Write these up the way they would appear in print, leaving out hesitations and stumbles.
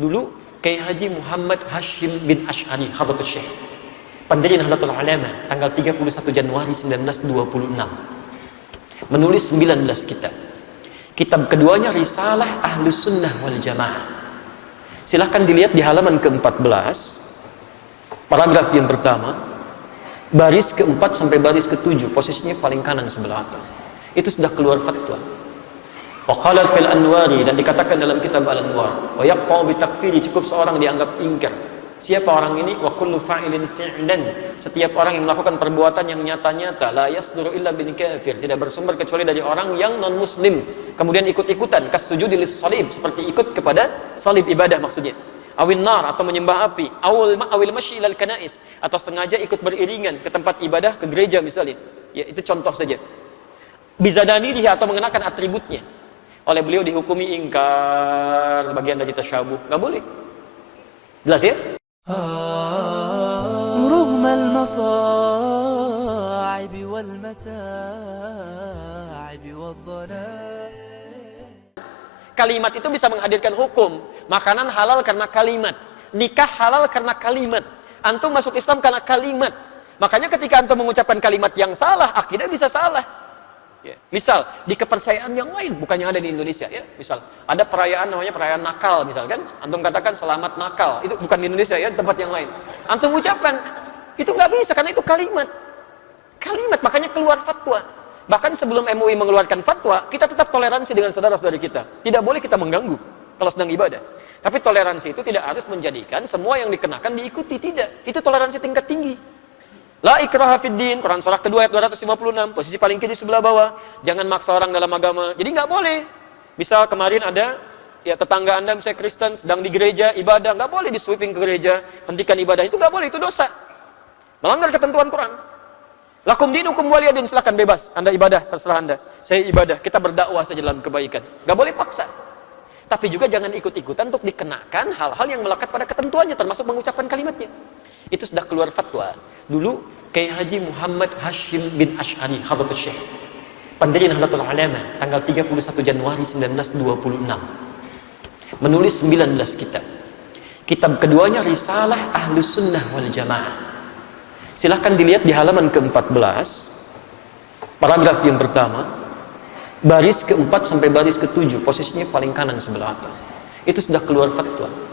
Dulu Kiai Haji Muhammad Hashim bin Asy'ari Khabatus Syekh, pendiri Nahdlatul Ulama, tanggal 31 Januari 1926, menulis 19 kitab. Kitab keduanya Risalah Ahlus Sunnah wal Jamaah. Silahkan dilihat di halaman ke-14, paragraf yang pertama, baris ke-4 sampai baris ke-7, posisinya paling kanan sebelah atas. Itu sudah keluar fatwa. Wa qala fil anwari, dan dikatakan dalam kitab Al-Anwar, wa yaqta bi takfiri, cukup seorang dianggap ingkar. Siapa orang ini? Wa kullu fa'ilin fi'lan, setiap orang yang melakukan perbuatan yang nyata-nyata, la yasduru illa bin kafir, tidak bersumber kecuali dari orang yang non muslim, kemudian ikut-ikutan, kasujudi lis salib, seperti ikut kepada salib, ibadah maksudnya, awin nar, atau menyembah api, awil masyi ilal kanais, atau sengaja ikut beriringan ke tempat ibadah, ke gereja misalnya, ya itu contoh saja. Bizadani dia, atau mengenakan atributnya. Oleh beliau dihukumi ingkar, bagian dari tasyabuh, nggak boleh. Jelas ya? رغم المصاعب والمتاعب والضلال. Kalimat itu bisa menghadirkan hukum. Makanan halal karena kalimat, nikah halal karena kalimat, antum masuk Islam karena kalimat. Makanya ketika antum mengucapkan kalimat yang salah, akidah bisa salah. Ya. Misal di kepercayaan yang lain, bukannya ada di Indonesia ya, misal ada perayaan namanya perayaan nakal misalkan, antum katakan selamat nakal, itu bukan di Indonesia ya, tempat yang lain, antum ucapkan, itu nggak bisa karena itu kalimat, makanya keluar fatwa. Bahkan sebelum MUI mengeluarkan fatwa, kita tetap toleransi dengan saudara-saudara kita, tidak boleh kita mengganggu kalau sedang ibadah. Tapi toleransi itu tidak harus menjadikan semua yang dikenakan diikuti, tidak, itu toleransi tingkat tinggi. La ikraha fid din, Quran surah kedua ayat 256, posisi paling kiri sebelah bawah. Jangan maksa orang dalam agama. Jadi nggak boleh. Misal kemarin ada ya tetangga Anda misalnya Kristen sedang di gereja ibadah, nggak boleh di sweeping ke gereja, hentikan ibadah, itu nggak boleh, itu dosa. Melanggar ketentuan Quran. Lakum dinukum waliyadin, silakan bebas. Anda ibadah, terserah Anda. Saya ibadah, kita berdakwah saja dalam kebaikan. Nggak boleh paksa. Tapi juga jangan ikut-ikutan untuk dikenakan hal-hal yang melekat pada ketentuannya, termasuk mengucapkan kalimatnya. Itu sudah keluar fatwa. Dulu Kiai Haji Muhammad Hashim bin Asy'ari Khabatus Syekh, pendiri Nahdlatul Ulama, tanggal 31 Januari 1926, menulis 19 kitab. Kitab keduanya Risalah Ahlus Sunnah wal Jamaah. Silahkan dilihat di halaman ke-14, paragraf yang pertama, baris ke-4 sampai baris ke-7, posisinya paling kanan sebelah atas. Itu sudah keluar fatwa.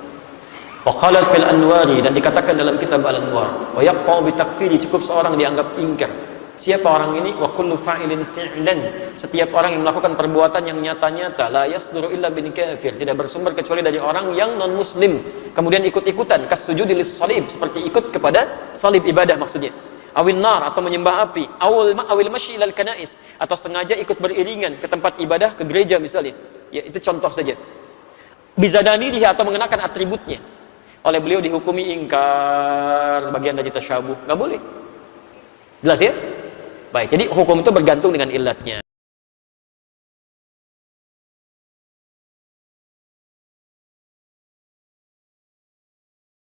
Wa qala fil anwari, dan dikatakan dalam kitab Al-Anwar, wa yaqta bi takfiri, cukup seorang dianggap ingkar. Siapa orang ini? Wa kullu fa'ilin fi'lan, setiap orang yang melakukan perbuatan yang nyata-nyata, la yasduru illa bin kafir, tidak bersumber kecuali dari orang yang non muslim, kemudian ikut-ikutan, kasujudi lis salib, seperti ikut kepada salib, ibadah maksudnya, awin nar, atau menyembah api, awil masyi ilal kanais, atau sengaja ikut beriringan ke tempat ibadah, ke gereja misalnya, ya itu contoh saja. Bizadani dia, atau mengenakan atributnya. Oleh beliau dihukumi ingkar, bagian dari tasyabuh, nggak boleh. Jelas ya? Baik, jadi hukum itu bergantung dengan illatnya.